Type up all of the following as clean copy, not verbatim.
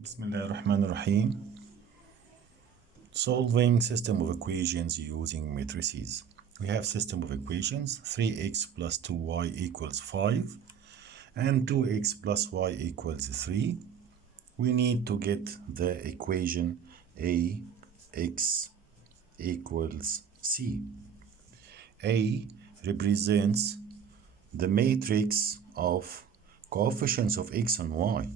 Bismillahirrahmanirrahim. Solving system of equations using matrices. We have system of equations 3x plus 2y equals 5 and 2x plus y equals 3. We need to get the equation ax equals c. A represents the matrix of coefficients of x and y.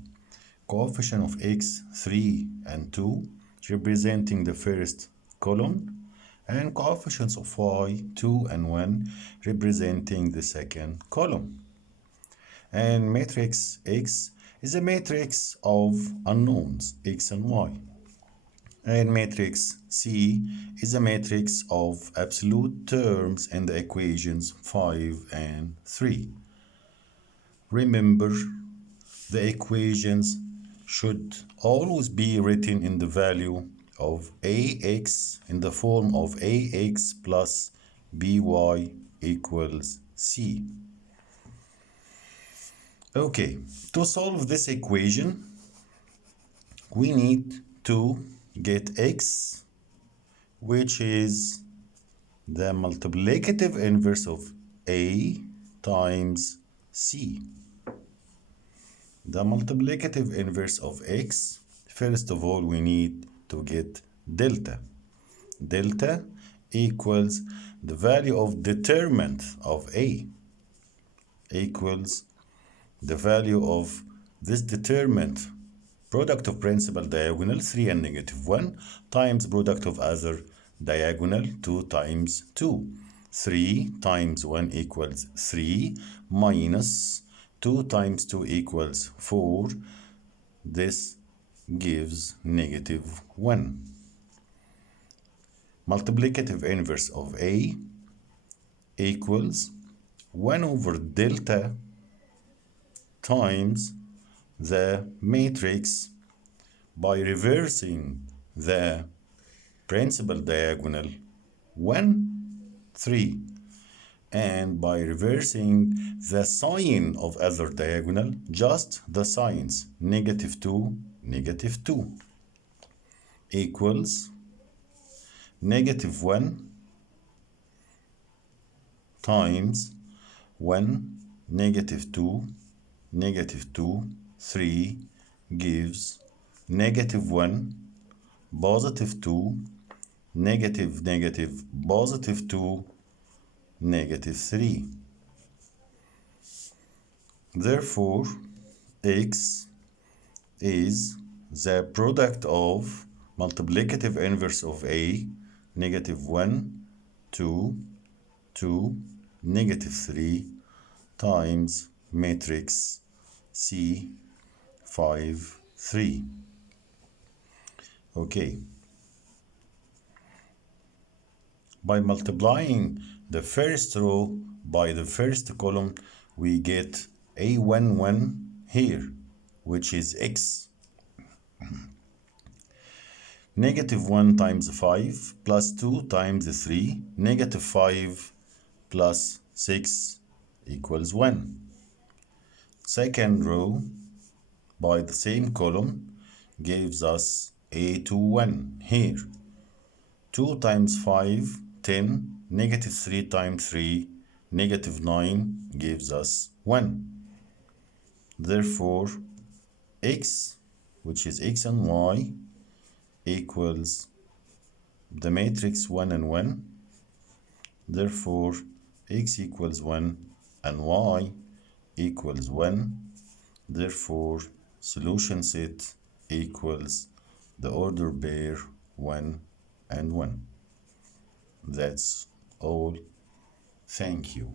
Coefficient of x 3 and 2 representing the first column, and coefficients of y 2 and 1 representing the second column. And matrix X is a matrix of unknowns x and y, and matrix C is a matrix of absolute terms in the equations 5 and 3. Remember, the equations should always be written in the value of ax in the form of ax plus by equals c. Okay, to solve this equation, we need to get x, which is the multiplicative inverse of a times c. The multiplicative inverse of x, first of all, we need to get delta. Delta equals the value of determinant of a equals the value of this determinant, product of principal diagonal 3 and negative 1 times product of other diagonal 2 times 2. 3 times 1 equals 3 minus 2 times 2 equals 4. This gives negative 1. Multiplicative inverse of a equals 1 over delta times the matrix by reversing the principal diagonal 1, 3, and by reversing the sign of other diagonal, just the signs, negative 2, negative 2, equals negative 1 times 1, negative 2, negative 2, 3 gives negative 1, positive 2, negative, negative, positive 2, negative 3. Therefore, x is the product of multiplicative inverse of a, negative 1, 2, 2, negative 3 times matrix C 5, 3. Okay. By multiplying the first row by the first column, we get a11 here, which is x. Negative 1 times 5 plus 2 times 3, negative 5 plus 6 equals 1. Second row by the same column gives us a21 here. 2 times 5, 10, negative 3 times 3, negative 9 gives us 1. Therefore, x, which is x and y, equals the matrix 1 and 1. Therefore, x equals 1 and y equals 1. Therefore, solution set equals the order pair 1 and 1. That's all. Thank you.